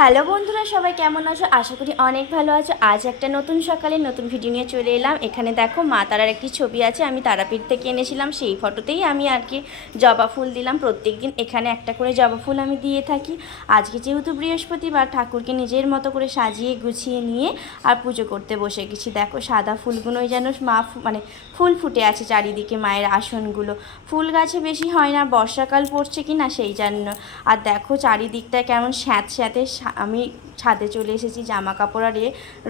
Hello বন্ধুরা, সবাই কেমন আছো? আশা করি অনেক ভালো আছো। আজ একটা নতুন সকালে নতুন ভিডিও নিয়ে চলে এলাম। এখানে দেখো মা তারার একটি ছবি আছে, আমি তারাপীঠ থেকে এনেছিলাম। সেই ফটোতেই আমি আর কি জবা ফুল দিলাম। প্রত্যেক দিন এখানে একটা করে জবা ফুল আমি দিয়ে থাকি। আজকে যেহেতু বৃহস্পতিবার, ঠাকুরকে নিজের মতো করে সাজিয়ে গুছিয়ে নিয়ে আর পুজো করতে বসে গেছি। দেখো সাদা ফুলগুলোই যেন মা মানে ফুল ফুটে আছে চারিদিকে, মায়ের আসনগুলো। ফুল গাছে বেশি হয় না, বর্ষাকাল পড়ছে কি না সেই জন্য। আর দেখো চারিদিকটা কেমন স্যাঁতস্যাঁতে। আমি ছাদে চলে এসেছি জামা কাপড় আর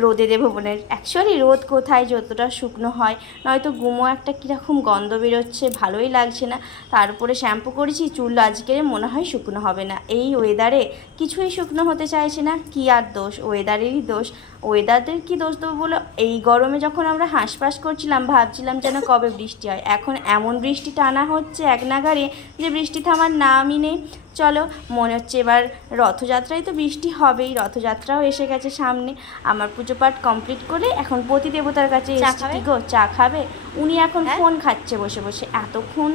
রোদে দেবো বলে। অ্যাকচুয়ালি রোদ কোথায়, যতটা শুকনো হয়, নয়তো গুমো একটা কীরকম গন্ধ বেরোচ্ছে, ভালোই লাগছে না। তার উপরে শ্যাম্পু করেছি, চুল আজকে মনে হয় শুকনো হবে না। এই ওয়েদারে কিছুই শুকনো হতে চাইছে না। কি আর দোষ, ওয়েদারেরই দোষ। ওয়েদারের কি দোষ দেবো বলো? এই গরমে যখন আমরা হাঁসফাঁস করছিলাম, ভাবছিলাম যেন কবে বৃষ্টি হয়। এখন এমন বৃষ্টি টানা হচ্ছে এক নাগাড়ে যে বৃষ্টি থামার নামই নেই। চলো, মনে হচ্ছে এবার রথযাত্রায় তো বৃষ্টি হবেই। রথযাত্রাও এসে গেছে সামনে। আমার পুজো পাঠ কমপ্লিট করে এখন পতি দেবতার কাছে এসেছি। কি গো, চা খাবে? উনি এখন ফোন খাচ্ছে বসে বসে। এতক্ষণ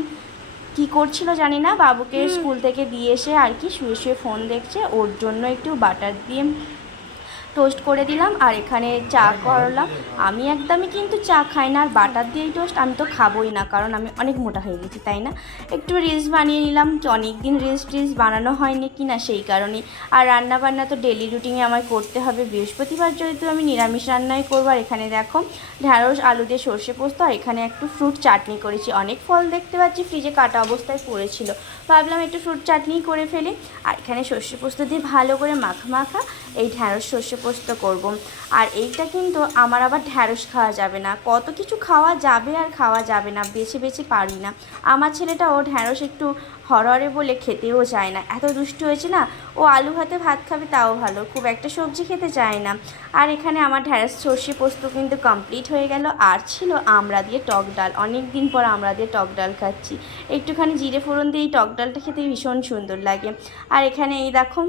কি করছিল জানি না, বাবুকে স্কুল থেকে দিয়ে এসে আর কি শুয়ে শুয়ে ফোন দেখছে। ওর জন্য একটু বাটার দিয়ে টোস্ট করে দিলাম আর এখানে চা করলাম। আমি একদমই কিন্তু চা খাই না, আর বাটার দিয়ে টোস্ট আমি তো খাবোই না, কারণ আমি অনেক মোটা হয়ে গেছি, তাই না? একটু রিলস বানিয়ে নিলাম, অনেক দিন রিলস বানানো হয়নি কি না, সেই কারণেই। আর রান্না বান্না তো ডেলি রুটিনে আমায় করতে হবে। বৃহস্পতিবার যেহেতু আমি নিরামিষ রান্নাই করবো। আর এখানে দেখো ঢ্যাঁড়স আলু দিয়ে সর্ষে পোস্ত, আর এখানে একটু ফ্রুট চাটনি করেছি। অনেক ফল দেখতে পাচ্ছি ফ্রিজে কাটা অবস্থায় পড়েছিল, ভাবলাম একটু ফ্রুট চাটনি করে ফেলি। আর এখানে সর্ষে পোস্ত দিয়ে ভালো করে মাখা এই ঢ্যাঁড়স সর্ষে পোস্ত করব। আর এইটা কিন্তু আমার আবার ঢ্যাঁড়স খাওয়া যাবে না, কত কিছু খাওয়া যাবে আর খাওয়া যাবে না, বেছে বেছে পারি না। আমার ছেলেটা ও ঢ্যাঁড়স একটু হরহরে বলে খেতেও চায় না, এত দুষ্টু হয়েছে না। ও আলু ভাতে ভাত খাবে তাও ভালো, খুব একটা সবজি খেতে চায় না। আর এখানে আমার ঢ্যাঁড়স সর্ষে পোস্ত কিন্তু কমপ্লিট হয়ে গেল। আর ছিল আমড়া দিয়ে টক ডাল, অনেক দিন পর আমড়া দিয়ে টক ডাল খাচ্ছি। একটুখানি জিরে ফোড়ন দিয়ে এই টক ডালটা খেতে ভীষণ সুন্দর লাগে। আর এখানে এই দেখো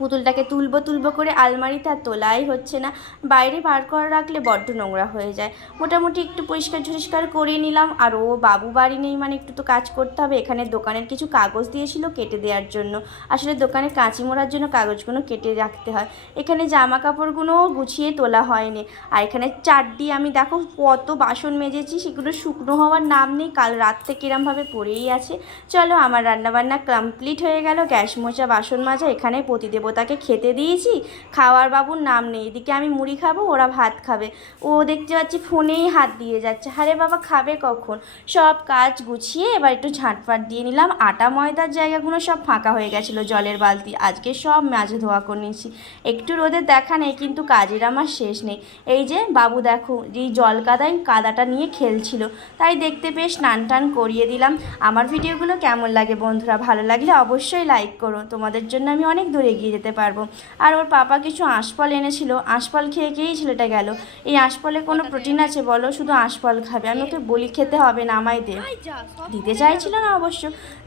পুতুলটাকে তুলবো করে আলমারিতে আর তোলাই হচ্ছে না। বাইরে বার করে রাখলে বড্ড নোংরা হয়ে যায়। মোটামুটি একটু পরিষ্কার করে নিলাম। আর ও বাবু বাড়ি নেই মানে একটু তো কাজ করতে হবে। এখানে দোকানের কিছু কাগজ দিয়েছিল কেটে দেওয়ার জন্য। আসলে দোকানে কাঁচি মোড়ার জন্য কাগজগুলো কেটে রাখতে হয়। এখানে জামা কাপড়গুলোও গুছিয়ে তোলা হয়নি। আর এখানে চারটি আমি দেখো কত বাসন মেজেছি, সেগুলো শুকনো হওয়ার নাম নেই, কাল রাত থেকে এরমভাবে পড়েই আছে। চলো, আমার রান্নাবান্না কমপ্লিট হয়ে গেল। গ্যাস মোছা বাসন মাজা, এখানে প্রতিদেবতাকে খেতে দিয়েছি, খাওয়ার বাবুর নাম নেই। এদিকে আমি মুড়ি খাবো, ওরা ভাত খাবে। ও দেখতে পাচ্ছি ফোনেই হাত দিয়ে যাচ্ছে। আরে বাবা, খাবে কখন? সব কাজ গুছিয়ে এবার একটু ঝাঁটফাট দিয়ে নিলাম। আটা ময়দার জায়গাগুলো সব ফাঁকা হয়ে গেছিলো, জলের বালতি আজকে সব মাজে ধোয়া করে নিয়েছি। একটু রোদের দেখা নেই, কিন্তু কাজের আমার শেষ নেই। এই যে বাবু দেখো, এই জল কাদাটা নিয়ে খেলছিল, তাই দেখতে পেয়ে স্নান টান করিয়ে দিলাম। আমার ভিডিওগুলো কেমন লাগে বন্ধুরা? ভালো লাগলে অবশ্যই লাইক করো, তোমাদের জন্য আমি অনেক দূর এগিয়ে যেতে পারবো। আর ওর পাপা কিছু আঁশফল এনেছিল, আঁশফল খেয়ে খেয়েই ছেলেটা গেল। এই আঁশফলে কোনো প্রোটিন আছে বলো? শুধু আঁশফল খাবে। আমি ওকে বলি খেতে হবে না, আমায় দিতে চাইছিল না, অবশ্য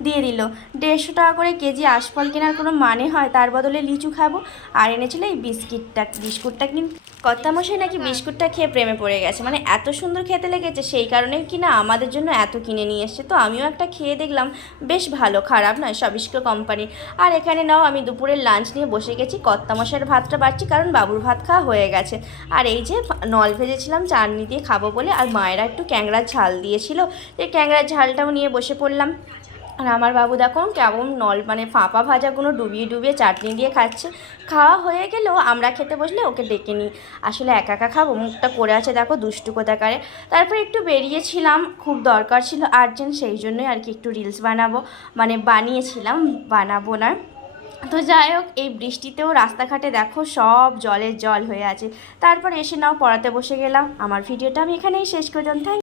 দিয়ে দিল। 150 টাকা করে কেজি আঁশফল কেনার কোনো মানে হয়? তার বদলে লিচু খাবো। আর এনেছিল এই বিস্কুটটা কিন্তু কর্তামশাই নাকি বিস্কুটটা খেয়ে প্রেমে পড়ে গেছে, মানে এত সুন্দর খেতে লেগেছে, সেই কারণে কিনা আমাদের জন্য এত কিনে নিয়ে এসছে। তো আমিও একটা খেয়ে দেখলাম, বেশ ভালো, খারাপ নয়, সবিস্কো কোম্পানি। আর এখানে নাও আমি দুপুরের লাঞ্চ নিয়ে বসে গেছি। কর্তামশাইয়ের ভাতটা বাড়ছি, কারণ বাবুর ভাত খাওয়া হয়ে গেছে। আর এই যে নল ভেজেছিলাম চাটনি দিয়ে খাবো বলে, আর মায়েরা একটু ক্যাংড়ার ঝাল দিয়েছিল, এই ক্যাংড়ার ঝালটাও নিয়ে বসে পড়লাম। আর আমার বাবু দেখো কেমন মানে ফাঁপা ভাজাগুলো ডুবিয়ে চাটনি দিয়ে খাচ্ছে। খাওয়া হয়ে গেলেও আমরা খেতে বসলে ওকে ডেকে নিই। আসলে একা একা খাবো, মুখটা করে আছে দেখো দুষ্টু কোথাকারে। তারপর একটু বেরিয়েছিলাম, খুব দরকার ছিল আর্জেন্ট, সেই জন্যই আর কি একটু রিলস বানিয়েছিলাম, বানাবো না। তো যাই হোক, এই বৃষ্টিতেও রাস্তাঘাটে দেখো সব জল হয়ে আছে। তারপর এসে নাও পড়াতে বসে গেলাম। আমার ভিডিওটা আমি এখানেই শেষ করলাম। থ্যাংক